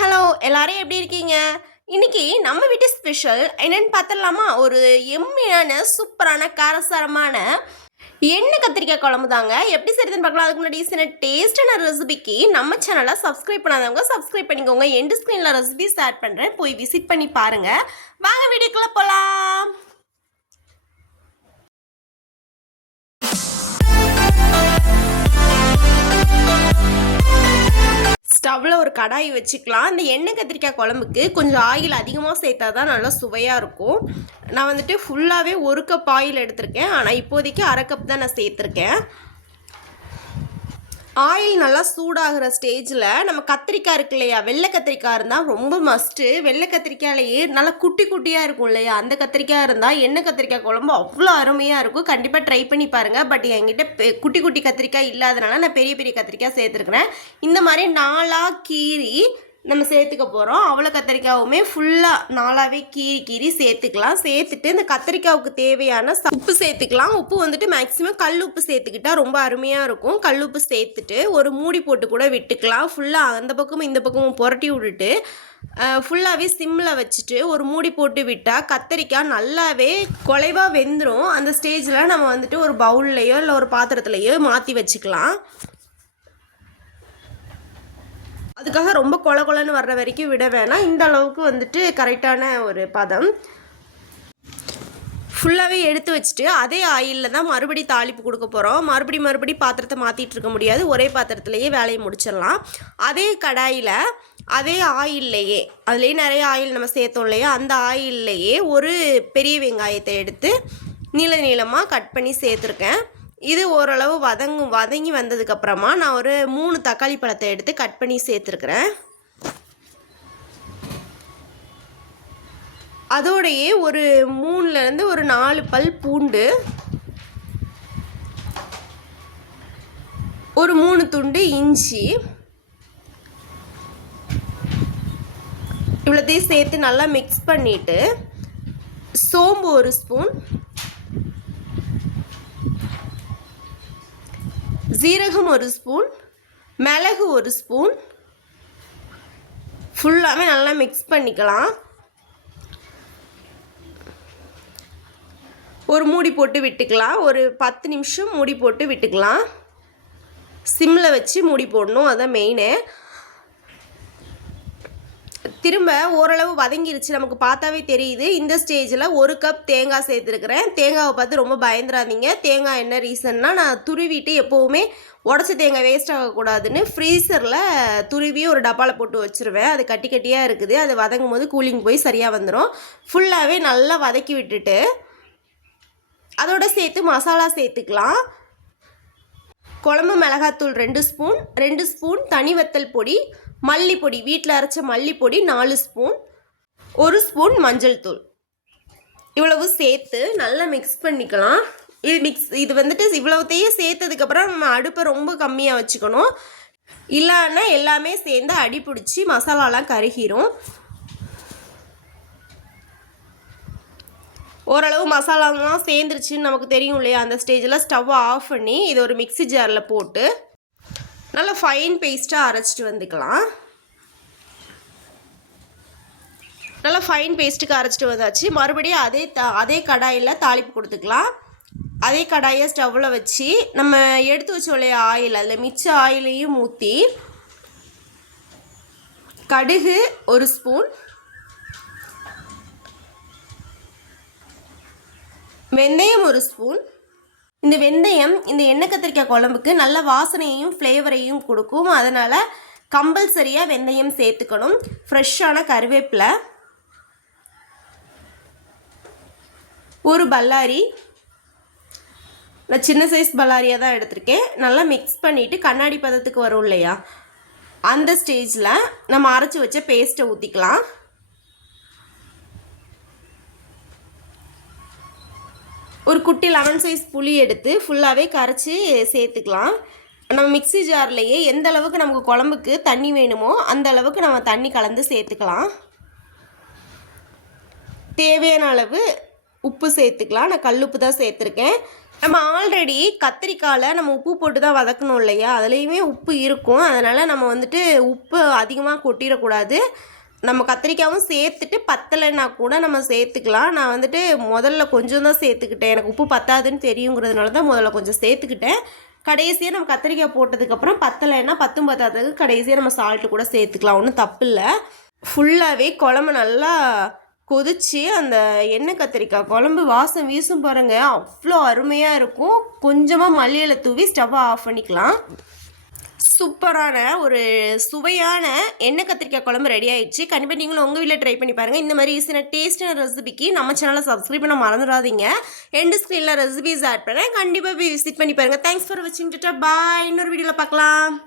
Hello எல்லாரும் எப்படி இருக்கீங்க? இன்னைக்கு நம்ம வீட்டு ஸ்பெஷல் என்னன்னு பார்த்துடலாமா? ஒரு எம்மியான சூப்பரான காரசாரமான எண்ணெய் கத்திரிக்காய் குழம்பு தாங்க. எப்படி செய்யுதுன்னு பார்க்கலாம். அதுக்கு முன்னாடி சின்ன டேஸ்டான ரெசிபிக்கு நம்ம சேனலை சப்ஸ்கிரைப் பண்ணாதவங்க சப்ஸ்கிரைப் பண்ணிக்கோங்க. எண்டு ஸ்க்ரீனில் ரெசிபி ஷேர் பண்ணுறேன், போய் விசிட் பண்ணி பாருங்கள். வாங்க வீடியோக்குள்ளே போகலாம். ஸ்டவ்வில் ஒரு கடாய் வச்சுக்கலாம். இந்த எண்ணெய் கத்திரிக்காய் குழம்புக்கு கொஞ்சம் ஆயில் அதிகமாக சேர்த்தா தான் நல்லா சுவையாக இருக்கும். நான் வந்துட்டு ஃபுல்லாகவே 1 கப் ஆயில் எடுத்திருக்கேன். ஆனால் இப்போதைக்கு 1/2 கப் தான் நான் சேர்த்துருக்கேன். ஆயில் நல்லா சூடாகிற ஸ்டேஜில் நம்ம கத்திரிக்காய் இருக்கு இல்லையா, வெள்ளை கத்திரிக்காய் இருந்தால் ரொம்ப மஸ்ட்டு. வெள்ளை கத்திரிக்காயிலேயே நல்லா குட்டி குட்டியாக இருக்கும் இல்லையா, அந்த கத்திரிக்காய் இருந்தால் எண்ணெய் கத்திரிக்காய் குழம்பு அவ்வளோ அருமையாக இருக்கும். கண்டிப்பாக ட்ரை பண்ணி பாருங்கள். பட் என்கிட்ட குட்டி குட்டி கத்திரிக்காய் இல்லாதனால நான் பெரிய பெரிய கத்திரிக்காய் சேர்த்துருக்குறேன். இந்த மாதிரி 4ஆக கீறி நம்ம சேர்த்துக்க போகிறோம். அவ்வளோ கத்திரிக்காவுமே ஃபுல்லாக 4ஆகவே கீறி சேர்த்துக்கலாம். சேர்த்துட்டு இந்த கத்திரிக்காவுக்கு தேவையான உப்பு சேர்த்துக்கலாம். உப்பு வந்துட்டு மேக்ஸிமம் கல் உப்பு சேர்த்துக்கிட்டால் ரொம்ப அருமையாக இருக்கும். கல் உப்பு சேர்த்துட்டு ஒரு மூடி போட்டு கூட விட்டுக்கலாம். ஃபுல்லாக அந்த பக்கமும் இந்த பக்கமும் புரட்டி விட்டுட்டு ஃபுல்லாகவே சிம்மில் வச்சுட்டு ஒரு மூடி போட்டு விட்டால் கத்திரிக்காய் நல்லாவே குலைவாக வெந்துடும். அந்த ஸ்டேஜில் நம்ம வந்துட்டு ஒரு பவுல்லையோ இல்லை ஒரு பாத்திரத்துலையோ மாற்றி வச்சுக்கலாம். அதுக்காக ரொம்ப கொலன்னு வர்ற வரைக்கும் விட வேணாம். இந்த அளவுக்கு வந்துட்டு கரெக்டான ஒரு பதம். ஃபுல்லாகவே எடுத்து வச்சுட்டு அதே ஆயிலில் தான் மறுபடி தாளிப்பு கொடுக்க போகிறோம். மறுபடி பாத்திரத்தை மாற்றிட்டு இருக்க முடியாது. ஒரே பாத்திரத்துலேயே வேலையை முடிச்சிடலாம். அதே கடாயில் அதே ஆயில்லையே, அதுலேயே நிறைய ஆயில் நம்ம சேர்த்தோம் இல்லையா, அந்த ஆயில்லையே ஒரு பெரிய வெங்காயத்தை எடுத்து நீளமாக கட் பண்ணி சேர்த்துருக்கேன். இது ஓரளவு வதங்கி வந்ததுக்கப்புறமா நான் ஒரு 3 தக்காளி பழத்தை எடுத்து கட் பண்ணி சேர்த்துருக்குறேன். அதோடையே ஒரு 3லேருந்து ஒரு 4 பல் பூண்டு, ஒரு 3 துண்டு இஞ்சி, இவ்வளோத்தையும் சேர்த்து நல்லா மிக்ஸ் பண்ணிவிட்டு சோம்பு 1 ஸ்பூன், ஜீரகம் 1 ஸ்பூன், மிளகு 1 ஸ்பூன், ஃபுல்லாகவே நல்லா மிக்ஸ் பண்ணிக்கலாம். ஒரு மூடி போட்டு விட்டுக்கலாம். ஒரு 10 நிமிஷம் மூடி போட்டு விட்டுக்கலாம். சிம்மில் வச்சு மூடி போடணும், அதுதான் மெயினு. திரும்ப ஓரளவு வதங்கிருச்சு, நமக்கு பார்த்தாவே தெரியுது. இந்த ஸ்டேஜில் 1 கப் தேங்காய் சேர்த்துருக்குறேன். தேங்காவை பார்த்து ரொம்ப பயந்துடாதீங்க. தேங்காய் என்ன ரீசன்னா, நான் துருவிட்டு எப்போவுமே உடச்ச தேங்காய் வேஸ்ட் ஆகக்கூடாதுன்னு ஃப்ரீசரில் துருவி ஒரு டப்பாவில் போட்டு வச்சுருவேன். அது கட்டி கட்டியாக இருக்குது. அது வதங்கும் போது கூலிங் போய் சரியாக வந்துடும். ஃபுல்லாகவே நல்லா வதக்கி விட்டுட்டு அதோடு சேர்த்து மசாலா சேர்த்துக்கலாம். குழம்பு மிளகாத்தூள் 2 ஸ்பூன், தனி வத்தல் பொடி, மல்லிப்பொடி, வீட்டில் அரைச்ச மல்லிப்பொடி 4 ஸ்பூன், 1 ஸ்பூன் மஞ்சள் தூள், இவ்வளவு சேர்த்து நல்லா மிக்ஸ் பண்ணிக்கலாம். இது வந்துட்டு இவ்வளவுத்தையும் சேர்த்ததுக்கப்புறம் நம்ம அடுப்பை ரொம்ப கம்மியாக வச்சுக்கணும். இல்லைன்னா எல்லாமே சேர்ந்து அடி பிடிச்சி மசாலாலாம் கருகிரும். ஓரளவு மசாலாலாம் சேர்ந்துருச்சுன்னு நமக்கு தெரியும் இல்லையா, அந்த ஸ்டேஜில் ஸ்டவ்வை ஆஃப் பண்ணி இது ஒரு மிக்ஸி ஜாரில் போட்டு நல்லா ஃபைன் பேஸ்ட்டாக அரைச்சிட்டு வந்துக்கலாம். நல்லா ஃபைன் பேஸ்ட்டுக்கு அரைச்சிட்டு வந்தாச்சு. மறுபடியும் அதே கடாயில் தாளிப்பு கொடுத்துக்கலாம். அதே கடாயை ஸ்டவ்வில் வச்சு நம்ம எடுத்து வச்சோம் இல்லையா ஆயில், அதில் மிச்ச ஆயிலையும் ஊற்றி கடுகு 1 ஸ்பூன், வெந்தயம் 1 ஸ்பூன். இந்த வெந்தயம் இந்த எண்ணெய் கத்திரிக்காய் குழம்புக்கு நல்ல வாசனையையும் ஃப்ளேவரையும் கொடுக்கும். அதனால் கம்பல்சரியாக வெந்தயம் சேர்த்துக்கணும். ஃப்ரெஷ்ஷான கருவேப்பிலை, ஒரு பல்லாரி, நான் சின்ன சைஸ் பல்லாரியாக தான் எடுத்திருக்கேன். நல்லா மிக்ஸ் பண்ணிவிட்டு கண்ணாடி பதத்துக்கு வரும் இல்லையா, அந்த ஸ்டேஜில் நம்ம அரைச்சி வச்ச பேஸ்ட்டை ஊற்றிக்கலாம். ஒரு குட்டி லெமன் சைஸ் புளி எடுத்து ஃபுல்லாகவே கரைச்சி சேர்த்துக்கலாம். நம்ம மிக்ஸி ஜார்லேயே எந்த அளவுக்கு நமக்கு குழம்புக்கு தண்ணி வேணுமோ அந்த அளவுக்கு நம்ம தண்ணி கலந்து சேர்த்துக்கலாம். தேவையான அளவு உப்பு சேர்த்துக்கலாம். நான் கல்லுப்பு தான் சேர்த்துருக்கேன். நம்ம ஆல்ரெடி கத்திரிக்காயில் நம்ம உப்பு போட்டு தான் வதக்கணும் இல்லையா, அதுலேயுமே உப்பு இருக்கும். அதனால் நம்ம வந்துட்டு உப்பு அதிகமாக கொட்டிடக்கூடாது. நம்ம கத்திரிக்காயும் சேர்த்துட்டு பத்தலைன்னா கூட நம்ம சேர்த்துக்கலாம். நான் வந்துட்டு முதல்ல கொஞ்சம் தான் சேர்த்துக்கிட்டேன். எனக்கு உப்பு பத்தாதுன்னு தெரியுங்கிறதுனால தான் முதல்ல கொஞ்சம் சேர்த்துக்கிட்டேன். கடைசியாக நம்ம கத்திரிக்காய் போட்டதுக்கப்புறம் பத்தலைன்னா பத்தாததுக்கு கடைசியாக நம்ம சால்ட்டு கூட சேர்த்துக்கலாம். ஒன்றும் தப்பு இல்லை. ஃபுல்லாகவே குழம்பு நல்லா கொதிச்சு அந்த எண்ணெய் கத்திரிக்காய் குழம்பு வாசம் வீசும் பாருங்கள், அவ்வளோ அருமையாக இருக்கும். கொஞ்சமாக மல்லி இலை தூவி ஸ்டவ்வை ஆஃப் பண்ணிக்கலாம். சூப்பரான ஒரு சுவையான எண்ணெய் கத்திரிக்காய் குழம்பு ரெடி ஆயிடுச்சு. கண்டிப்பாக நீங்களும் உங்கள் வீட்டில் ட்ரை பண்ணி பாருங்கள். இந்த மாதிரி ஈஸியான டேஸ்டான ரெசிபிக்கு நம்ம சேனலை சப்ஸ்கிரைப் பண்ண மறந்துடாதீங்க. எண்டு ஸ்க்ரீனில் ரெசிபிஸ் ஆட் பண்ணேன். கண்டிப்பாக போய் விசிட் பண்ணி பாருங்கள். தேங்க்ஸ் ஃபார் வாட்சிங். பாய். இன்னொரு வீடியோவில் பார்க்கலாம்.